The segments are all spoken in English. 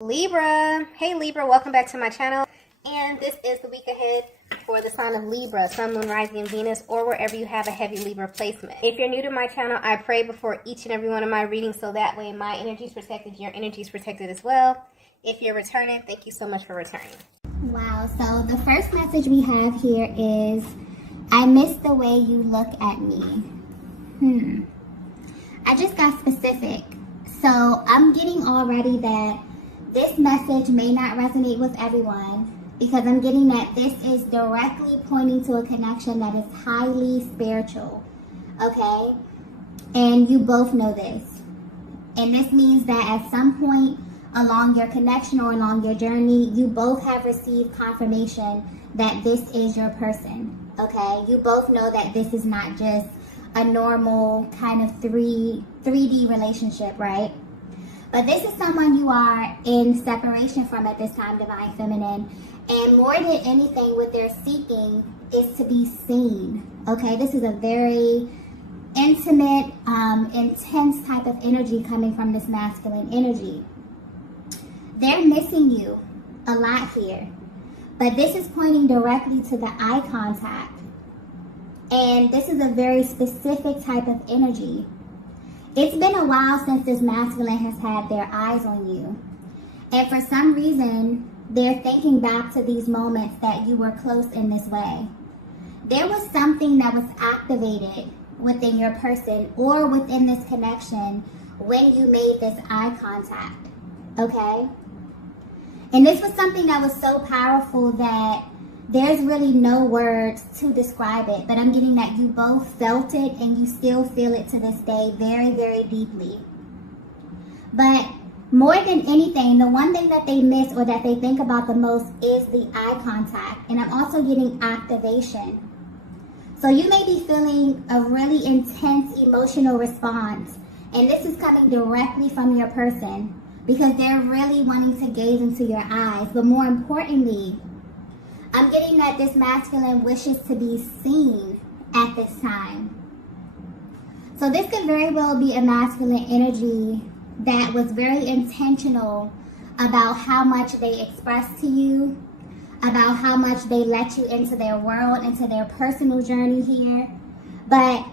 Libra. Hey Libra, welcome back to my channel. And this is the week ahead for the sign of Libra, Sun, Moon, Rising, and Venus, or wherever you have a heavy Libra placement. If you're new to my channel, I pray before each and every one of my readings so that way my energy is protected, your energy is protected as well. If you're returning, thank you so much for returning. Wow, so the first message we have here is, I miss the way you look at me. I just got specific. So I'm getting already that this message may not resonate with everyone because I'm getting that this is directly pointing to a connection that is highly spiritual, okay? And you both know this. And this means that at some point along your connection or along your journey, you both have received confirmation that this is your person, okay? You both know that this is not just a normal kind of 3D relationship, right? But this is someone you are in separation from at this time, Divine Feminine. And more than anything, what they're seeking is to be seen, okay? This is a very intimate, intense type of energy coming from this masculine energy. They're missing you a lot here. But this is pointing directly to the eye contact. And this is a very specific type of energy. It's been a while since this masculine has had their eyes on you. And for some reason, they're thinking back to these moments that you were close in this way. There was something that was activated within your person or within this connection when you made this eye contact, okay? And this was something that was so powerful that there's really no words to describe it, but I'm getting that you both felt it and you still feel it to this day very, very deeply. But more than anything, the one thing that they miss or that they think about the most is the eye contact. And I'm also getting activation. So you may be feeling a really intense emotional response. And this is coming directly from your person because they're really wanting to gaze into your eyes. But more importantly, I'm getting that this masculine wishes to be seen at this time. So this could very well be a masculine energy that was very intentional about how much they express to you, about how much they let you into their world, into their personal journey here. But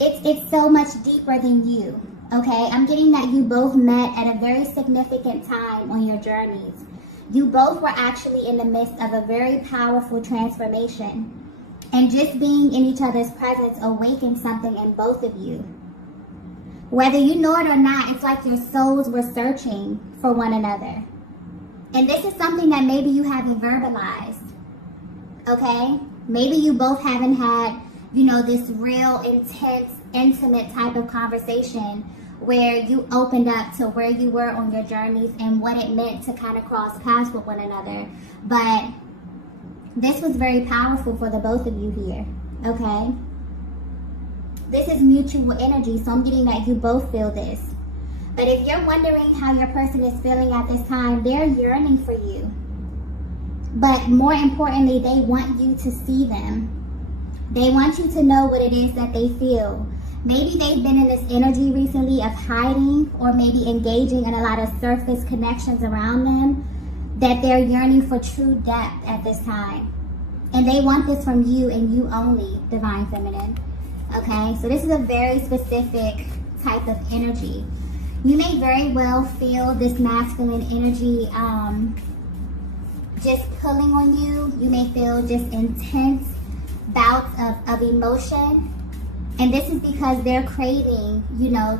it's so much deeper than you, okay? I'm getting that you both met at a very significant time on your journeys. You both were actually in the midst of a very powerful transformation. And just being in each other's presence awakened something in both of you. Whether you know it or not, it's like your souls were searching for one another. And this is something that maybe you haven't verbalized, okay? Maybe you both haven't had, this real intense, intimate type of conversation where you opened up to where you were on your journeys and what it meant to kind of cross paths with one another. But this was very powerful for the both of you here, okay? This is mutual energy, so I'm getting that you both feel this. But if you're wondering how your person is feeling at this time, they're yearning for you. But more importantly, they want you to see them. They want you to know what it is that they feel. Maybe they've been in this energy recently of hiding or maybe engaging in a lot of surface connections around them, that they're yearning for true depth at this time. And they want this from you and you only, Divine Feminine. Okay, so this is a very specific type of energy. You may very well feel this masculine energy just pulling on you. You may feel just intense bouts of emotion. And this is because they're craving,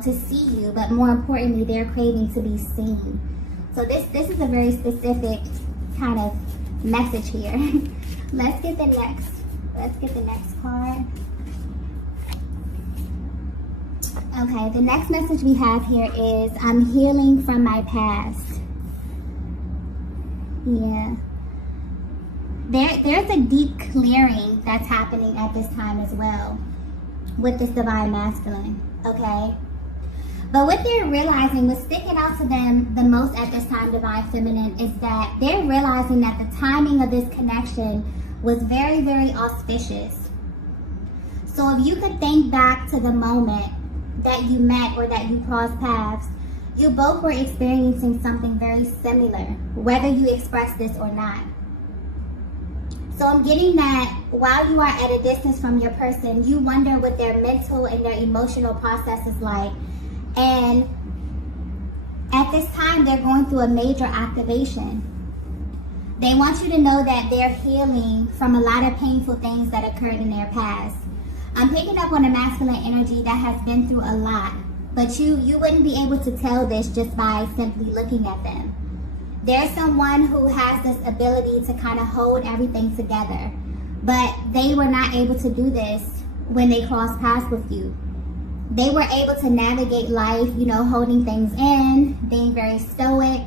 to see you, but more importantly, they're craving to be seen. So this is a very specific kind of message here. Let's get the next card. Okay, the next message we have here is, I'm healing from my past. Yeah. There's a deep clearing that's happening at this time as well with this divine masculine, okay? But what they're realizing, what's sticking out to them the most at this time, Divine Feminine, is that they're realizing that the timing of this connection was very, very auspicious. So if you could think back to the moment that you met or that you crossed paths, You both were experiencing something very similar, whether you express this or not. So I'm getting that while you are at a distance from your person, you wonder what their mental and their emotional process is like. And at this time, they're going through a major activation. They want you to know that they're healing from a lot of painful things that occurred in their past. I'm picking up on a masculine energy that has been through a lot, but you wouldn't be able to tell this just by simply looking at them. There's someone who has this ability to kind of hold everything together, but they were not able to do this when they crossed paths with you. They were able to navigate life, holding things in, being very stoic,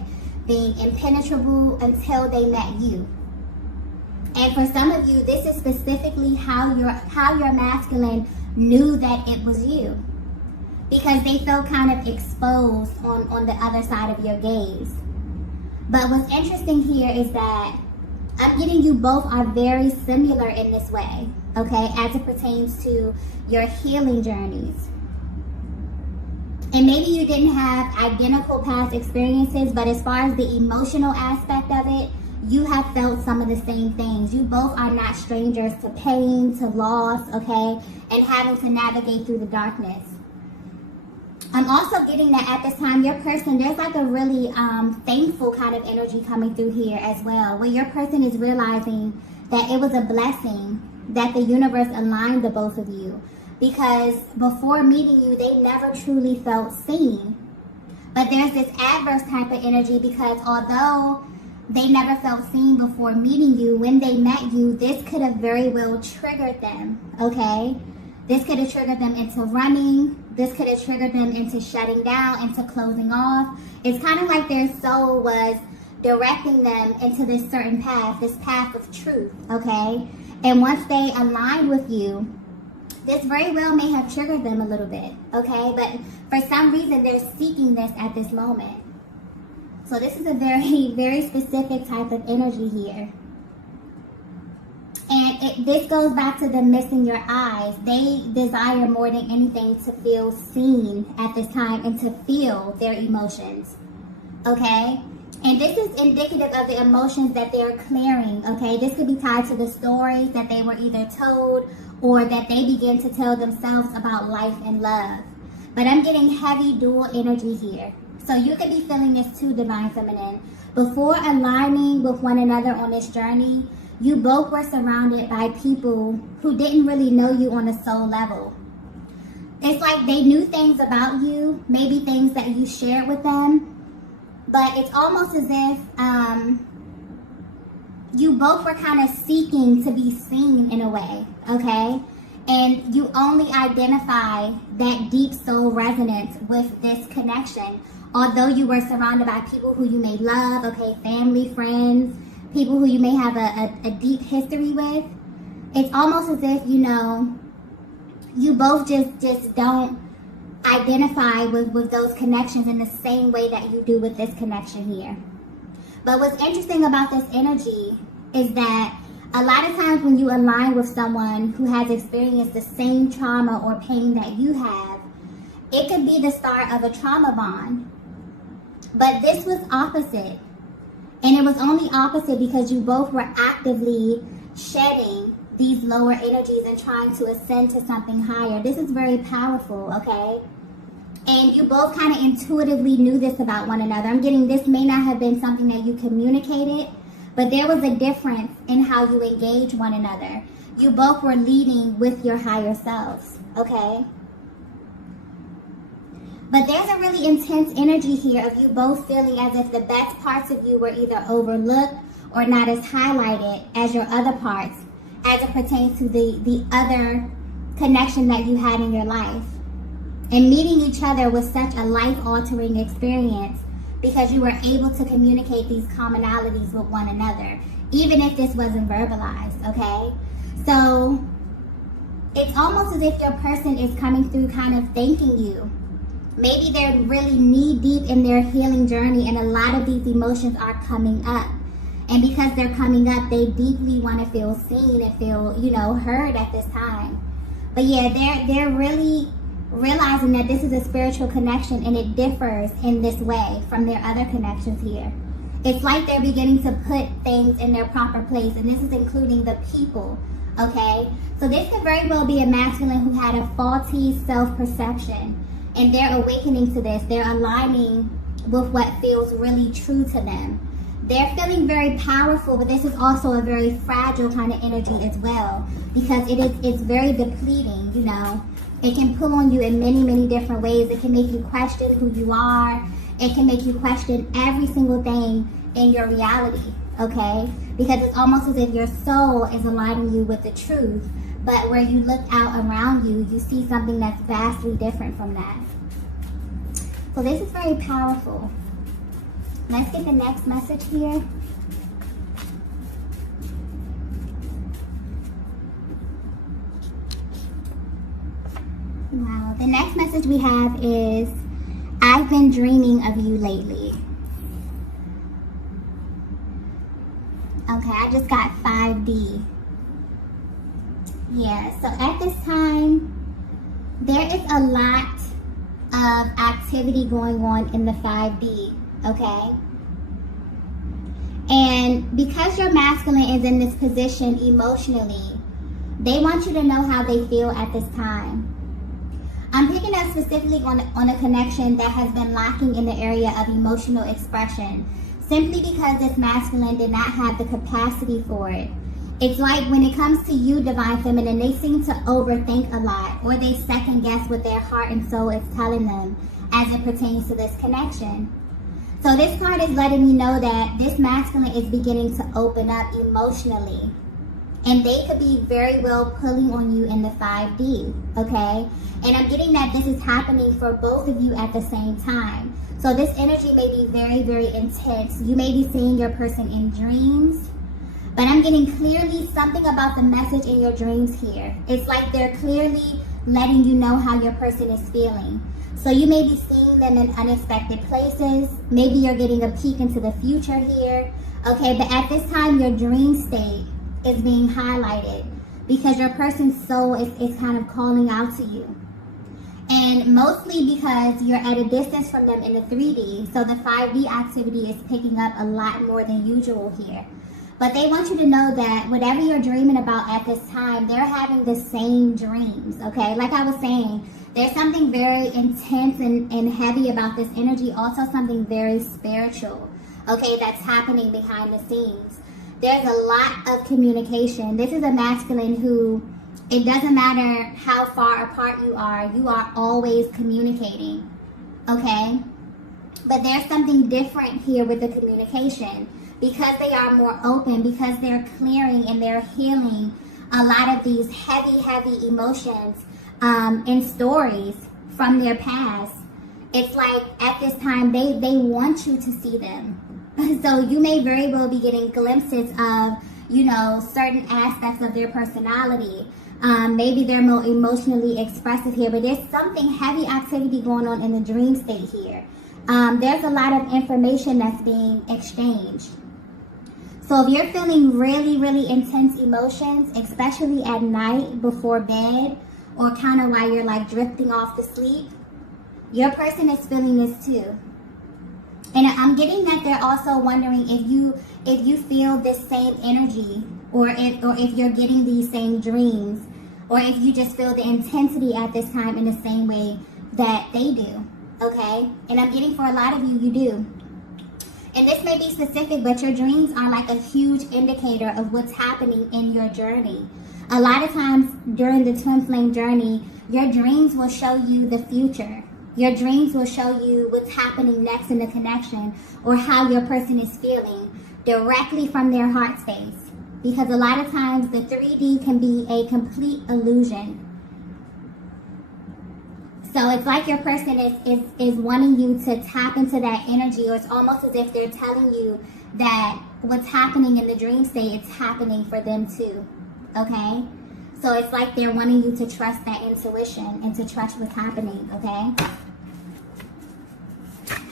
being impenetrable until they met you. And for some of you, this is specifically how your masculine knew that it was you, because they felt kind of exposed on the other side of your gaze. But what's interesting here is that I'm getting you both are very similar in this way, okay, as it pertains to your healing journeys. And maybe you didn't have identical past experiences, but as far as the emotional aspect of it, you have felt some of the same things. You both are not strangers to pain, to loss, okay, and having to navigate through the darkness. I'm also getting that at this time, your person, there's like a really thankful kind of energy coming through here as well, where your person is realizing that it was a blessing that the universe aligned the both of you. Because before meeting you, they never truly felt seen. But there's this adverse type of energy, because although they never felt seen before meeting you, when they met you, this could have very well triggered them, okay? This could have triggered them into running. This could have triggered them into shutting down, into closing off. It's kind of like their soul was directing them into this certain path, this path of truth, okay? And once they aligned with you, this very well may have triggered them a little bit, okay? But for some reason, they're seeking this at this moment. So this is a very, very specific type of energy here. And this goes back to them missing your eyes. They desire more than anything to feel seen at this time and to feel their emotions, okay? And this is indicative of the emotions that they're clearing, okay? This could be tied to the stories that they were either told or that they begin to tell themselves about life and love. But I'm getting heavy dual energy here. So you could be feeling this too, Divine Feminine. Before aligning with one another on this journey, you both were surrounded by people who didn't really know you on a soul level. It's like they knew things about you, maybe things that you shared with them, but it's almost as if you both were kind of seeking to be seen in a way, okay? And you only identify that deep soul resonance with this connection, although you were surrounded by people who you may love, okay, family, friends, people who you may have a deep history with. It's almost as if, you both just don't identify with those connections in the same way that you do with this connection here. But what's interesting about this energy is that a lot of times when you align with someone who has experienced the same trauma or pain that you have, it could be the start of a trauma bond. But this was opposite. And it was only opposite because you both were actively shedding these lower energies and trying to ascend to something higher. This is very powerful, okay? And you both kind of intuitively knew this about one another. I'm getting this may not have been something that you communicated, but there was a difference in how you engage one another. You both were leading with your higher selves, okay? But there's a really intense energy here of you both feeling as if the best parts of you were either overlooked or not as highlighted as your other parts as it pertains to the other connection that you had in your life. And meeting each other was such a life-altering experience because you were able to communicate these commonalities with one another, even if this wasn't verbalized, okay? So it's almost as if your person is coming through kind of thanking you. Maybe they're really knee-deep in their healing journey and a lot of these emotions are coming up. And because they're coming up, they deeply want to feel seen and feel, heard at this time. But yeah, they're really realizing that this is a spiritual connection and it differs in this way from their other connections here. It's like they're beginning to put things in their proper place, and this is including the people, okay? So this could very well be a masculine who had a faulty self-perception, and they're awakening to this. They're aligning with what feels really true to them. They're feeling very powerful, but this is also a very fragile kind of energy as well, because it's very depleting, you know. It can pull on you in many, many different ways. It can make you question who you are. It can make you question every single thing in your reality, okay? Because it's almost as if your soul is aligning you with the truth, but where you look out around you, you see something that's vastly different from that. So this is very powerful. Let's get the next message here. Wow, the next message we have is, I've been dreaming of you lately. Okay, I just got 5D. Yeah, so at this time, there is a lot of activity going on in the 5D, okay? And because your masculine is in this position emotionally, they want you to know how they feel at this time. I'm picking up specifically on a connection that has been lacking in the area of emotional expression, simply because this masculine did not have the capacity for it. It's like when it comes to you, Divine Feminine, they seem to overthink a lot, or they second guess what their heart and soul is telling them as it pertains to this connection. So this card is letting me know that this masculine is beginning to open up emotionally. And they could be very well pulling on you in the 5D, okay? And I'm getting that this is happening for both of you at the same time. So this energy may be very, very intense. You may be seeing your person in dreams, but I'm getting clearly something about the message in your dreams here. It's like they're clearly letting you know how your person is feeling. So you may be seeing them in unexpected places. Maybe you're getting a peek into the future here, okay? But at this time, your dream state is being highlighted because your person's soul is kind of calling out to you. And mostly because you're at a distance from them in the 3D, so the 5D activity is picking up a lot more than usual here. But they want you to know that whatever you're dreaming about at this time, they're having the same dreams, okay? Like I was saying, there's something very intense and heavy about this energy, also something very spiritual, okay, that's happening behind the scenes. There's a lot of communication. This is a masculine who, it doesn't matter how far apart you are always communicating, okay? But there's something different here with the communication because they are more open, because they're clearing and they're healing a lot of these heavy, heavy emotions and stories from their past. It's like at this time, they want you to see them. So you may very well be getting glimpses of, you know, certain aspects of their personality. Maybe they're more emotionally expressive here, but there's something heavy activity going on in the dream state here. There's a lot of information that's being exchanged. So if you're feeling really, really intense emotions, especially at night before bed, or kind of while you're like drifting off to sleep, your person is feeling this too. And I'm getting that they're also wondering if you feel this same energy, or if you're getting these same dreams, or if you just feel the intensity at this time in the same way that they do, okay? And I'm getting for a lot of you, you do. And this may be specific, but your dreams are like a huge indicator of what's happening in your journey. A lot of times during the twin flame journey, your dreams will show you the future. Your dreams will show you what's happening next in the connection, or how your person is feeling directly from their heart space. Because a lot of times the 3D can be a complete illusion. So it's like your person is wanting you to tap into that energy, or it's almost as if they're telling you that what's happening in the dream state, it's happening for them too, okay? So it's like they're wanting you to trust that intuition and to trust what's happening, okay?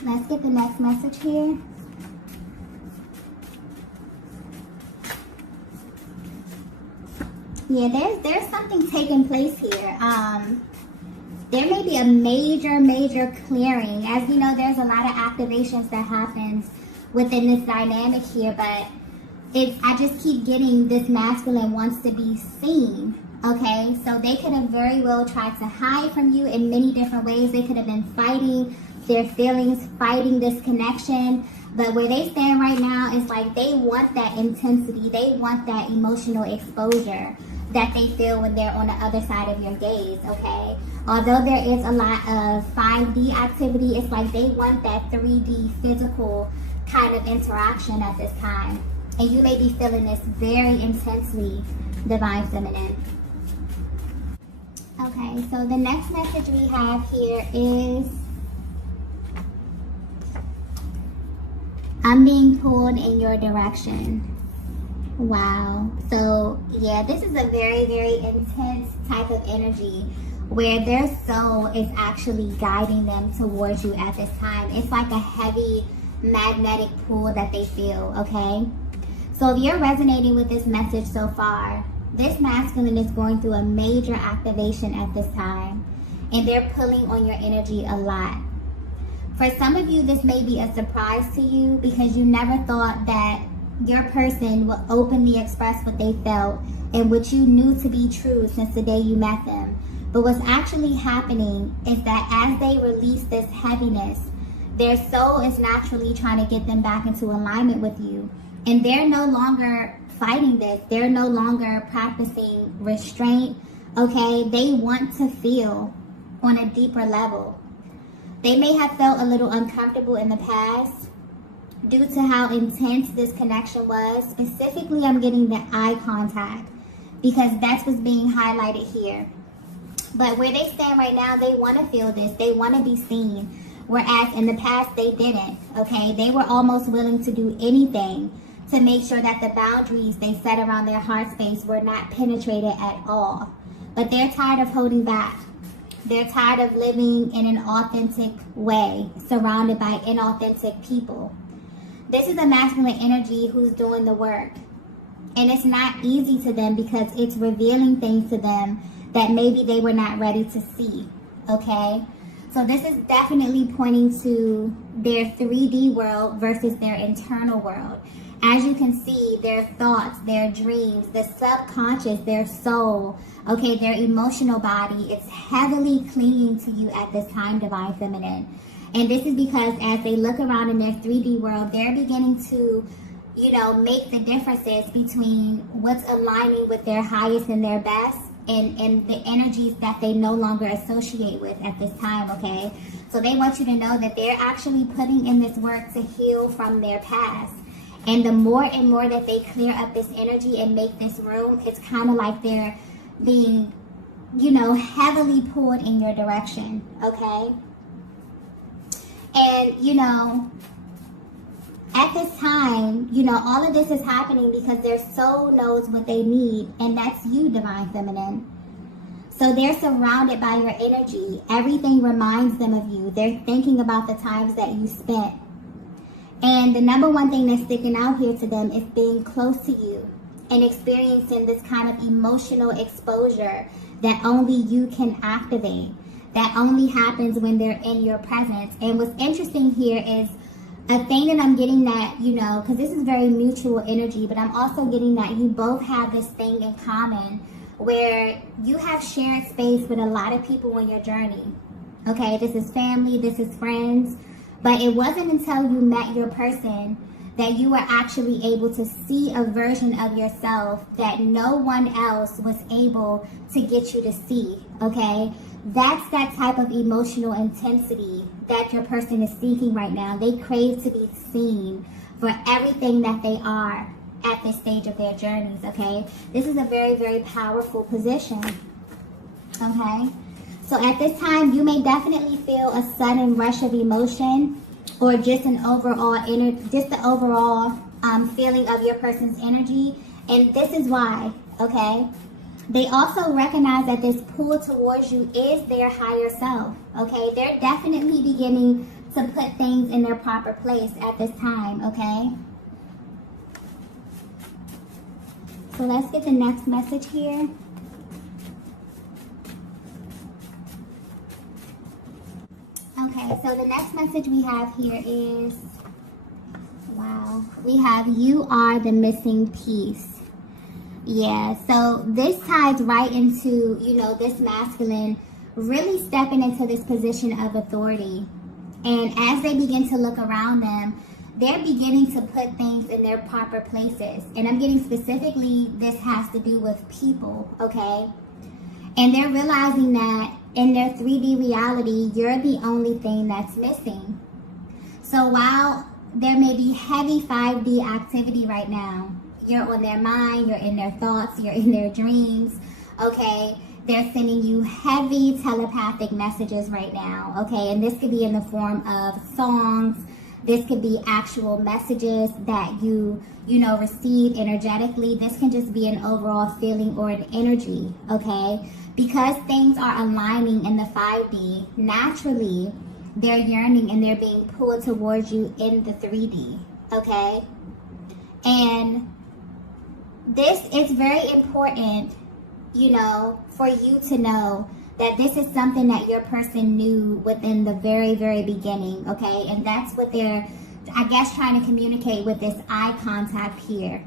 Let's get the next message here. Yeah, there's something taking place here. there may be a major clearing. As you know, there's a lot of activations that happens within this dynamic here, but I just keep getting this masculine wants to be seen. Okay, so they could have very well tried to hide from you in many different ways. They could have been fighting their feelings, fighting this connection. But where they stand right now is like they want that intensity. They want that emotional exposure that they feel when they're on the other side of your gaze, okay? Although there is a lot of 5D activity, it's like they want that 3D physical kind of interaction at this time. And you may be feeling this very intensely, Divine Feminine. Okay, so the next message we have here is, I'm being pulled in your direction. Wow. So, yeah, this is a very intense type of energy where their soul is actually guiding them towards you at this time. It's like a heavy magnetic pull that they feel, okay? So if you're resonating with this message so far, this masculine is going through a major activation at this time, and they're pulling on your energy a lot. For some of you, this may be a surprise to you because you never thought that your person would openly express what they felt and what you knew to be true since the day you met them. But what's actually happening is that as they release this heaviness, their soul is naturally trying to get them back into alignment with you. And they're no longer fighting this. They're no longer practicing restraint, okay? They want to feel on a deeper level. They may have felt a little uncomfortable in the past due to how intense this connection was. Specifically, I'm getting the eye contact because that's what's being highlighted here. But where they stand right now, they want to feel this. They want to be seen. Whereas in the past, they didn't, okay? They were almost willing to do anything to make sure that the boundaries they set around their heart space were not penetrated at all. But they're tired of holding back. They're tired of living in an authentic way, surrounded by inauthentic people. This is a masculine energy who's doing the work. And it's not easy to them because it's revealing things to them that maybe they were not ready to see, okay? So this is definitely pointing to their 3D world versus their internal world. As you can see, their thoughts, their dreams, the subconscious, their soul, okay, their emotional body, it's heavily clinging to you at this time, Divine Feminine. And this is because as they look around in their 3D world, they're beginning to, you know, make the differences between what's aligning with their highest and their best and the energies that they no longer associate with at this time, okay? So they want you to know that they're actually putting in this work to heal from their past. And the more and more that they clear up this energy and make this room, it's kind of like they're being, you know, heavily pulled in your direction, okay? And, you know, at this time, you know, all of this is happening because their soul knows what they need, and that's you, Divine Feminine. So they're surrounded by your energy. Everything reminds them of you. They're thinking about the times that you spent. And the number one thing that's sticking out here to them is being close to you and experiencing this kind of emotional exposure that only you can activate, that only happens when they're in your presence. And what's interesting here is a thing that I'm getting that, you know, because this is very mutual energy, but I'm also getting that you both have this thing in common where you have shared space with a lot of people on your journey. Okay, this is family, this is friends. But it wasn't until you met your person that you were actually able to see a version of yourself that no one else was able to get you to see, okay? That's that type of emotional intensity that your person is seeking right now. They crave to be seen for everything that they are at this stage of their journeys, okay? This is a very powerful position, okay? So at this time, you may definitely feel a sudden rush of emotion or just an overall feeling of your person's energy. And this is why, okay? They also recognize that this pull towards you is their higher self, okay? They're definitely beginning to put things in their proper place at this time, okay? So let's get the next message here. Okay, so the next message we have here is, wow, we have you are the missing piece. Yeah, so this ties right into, you know, this masculine really stepping into this position of authority. And as they begin to look around them, they're beginning to put things in their proper places. And I'm getting specifically, this has to do with people, okay? And they're realizing that in their 3D reality, you're the only thing that's missing. So while there may be heavy 5D activity right now, you're on their mind, you're in their thoughts, you're in their dreams, okay? They're sending you heavy telepathic messages right now, okay? And this could be in the form of songs. This could be actual messages that you know, receive energetically. This can just be an overall feeling or an energy, okay? Because things are aligning in the 5D, naturally, they're yearning and they're being pulled towards you in the 3D, okay? And this is very important, you know, for you to know that this is something that your person knew within the very, very beginning, okay? And that's what they're, I guess, trying to communicate with this eye contact here,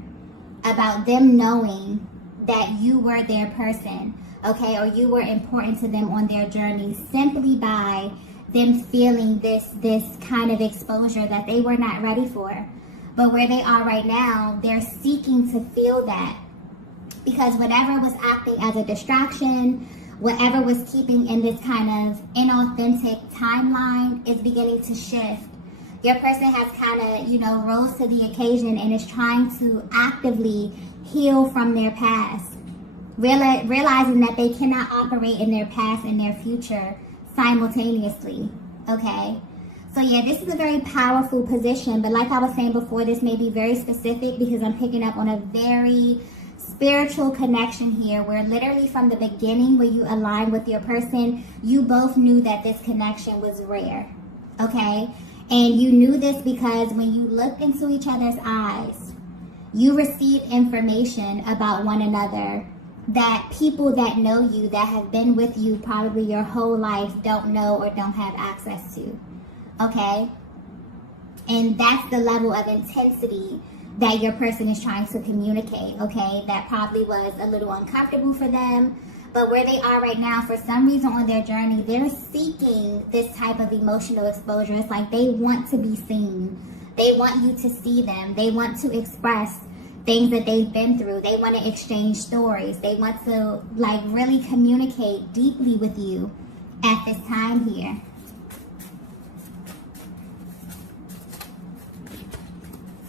about them knowing that you were their person, okay? Or you were important to them on their journey simply by them feeling this kind of exposure that they were not ready for. But where they are right now, they're seeking to feel that, because whatever was acting as a distraction, whatever was keeping in this kind of inauthentic timeline is beginning to shift. Your person has kind of, you know, rose to the occasion and is trying to actively heal from their past, realizing that they cannot operate in their past and their future simultaneously, okay? So yeah, this is a very powerful position, but like I was saying before, this may be very specific because I'm picking up on a very spiritual connection here, where literally from the beginning, when you align with your person, you both knew that this connection was rare, okay? And you knew this because when you looked into each other's eyes, you received information about one another that people that know you, that have been with you probably your whole life, don't know or don't have access to. Okay? And that's the level of intensity that your person is trying to communicate, okay? That probably was a little uncomfortable for them. But where they are right now, for some reason on their journey, they're seeking this type of emotional exposure. It's like they want to be seen. They want you to see them. They want to express things that they've been through. They want to exchange stories. They want to, like, really communicate deeply with you at this time here.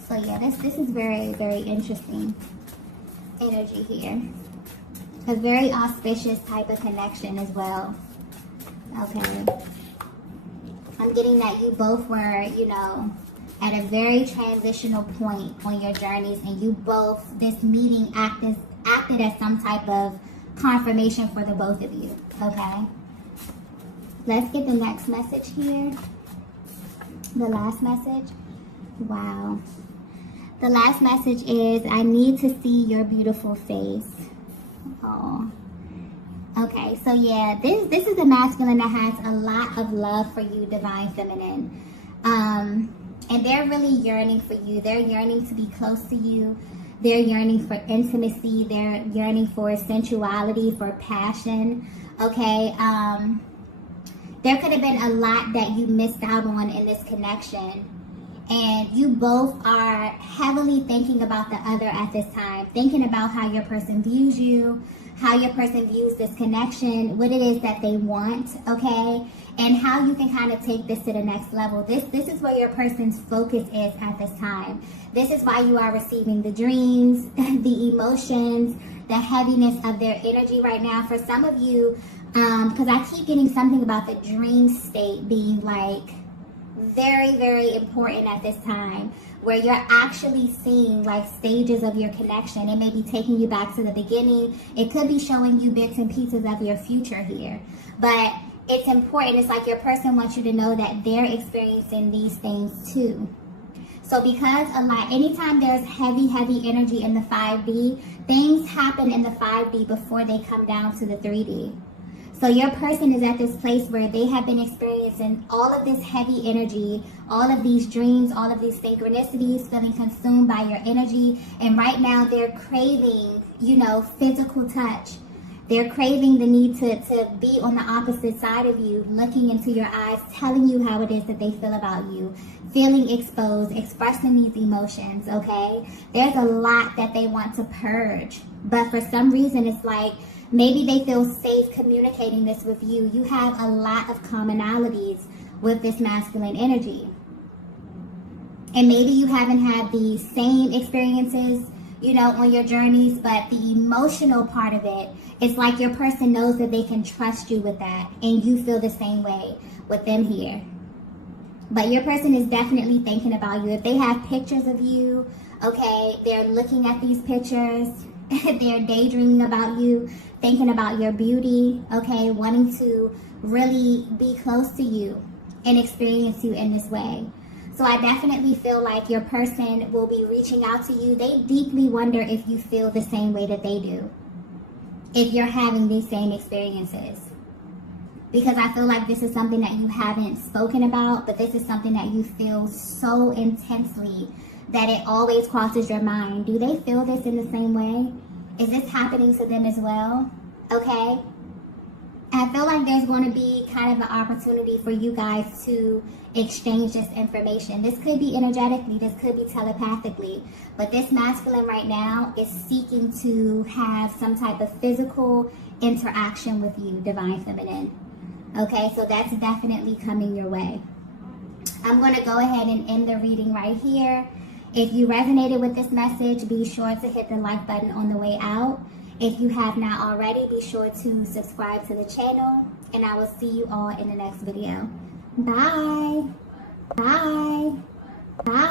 So yeah, this is very, very interesting energy here. A very auspicious type of connection as well. Okay. I'm getting that you both were, you know, at a very transitional point on your journeys, and you both, this meeting acted as some type of confirmation for the both of you. Okay. Let's get the next message here. The last message. Wow. The last message is, I need to see your beautiful face. Oh. Okay, so yeah, this is a masculine that has a lot of love for you, divine feminine. And they're really yearning for you. They're yearning to be close to you. They're yearning for intimacy. They're yearning for sensuality, for passion. Okay, there could have been a lot that you missed out on in this connection. And you both are heavily thinking about the other at this time, thinking about how your person views you, how your person views this connection, what it is that they want, okay? And how you can kind of take this to the next level. This is where your person's focus is at this time. This is why you are receiving the dreams, the emotions, the heaviness of their energy right now. For some of you, because I keep getting something about the dream state being like very, very important at this time, where you're actually seeing like stages of your connection. It may be taking you back to the beginning. It could be showing you bits and pieces of your future here. But it's important. It's like your person wants you to know that they're experiencing these things too. So because a lot, anytime there's heavy energy in the 5D, things happen in the 5D before they come down to the 3D. So your person is at this place where they have been experiencing all of this heavy energy, all of these dreams, all of these synchronicities, feeling consumed by your energy. And right now they're craving, you know, physical touch. They're craving the need to be on the opposite side of you, looking into your eyes, telling you how it is that they feel about you, feeling exposed, expressing these emotions, okay? There's a lot that they want to purge. But for some reason, it's like maybe they feel safe communicating this with you. You have a lot of commonalities with this masculine energy. And maybe you haven't had the same experiences, you know, on your journeys, but the emotional part of it, it's like your person knows that they can trust you with that, and you feel the same way with them here. But your person is definitely thinking about you. If they have pictures of you, okay, they're looking at these pictures, they're daydreaming about you, thinking about your beauty, okay, wanting to really be close to you and experience you in this way. So I definitely feel like your person will be reaching out to you. They deeply wonder if you feel the same way that they do, if you're having these same experiences. Because I feel like this is something that you haven't spoken about, but this is something that you feel so intensely that it always crosses your mind. Do they feel this in the same way? Is this happening to them as well? Okay. I feel like there's going to be kind of an opportunity for you guys to exchange this information. This could be energetically, this could be telepathically, but this masculine right now is seeking to have some type of physical interaction with you, divine feminine. Okay, so that's definitely coming your way. I'm going to go ahead and end the reading right here. If you resonated with this message, be sure to hit the like button on the way out. If you have not already, be sure to subscribe to the channel, and I will see you all in the next video. Bye. Bye. Bye.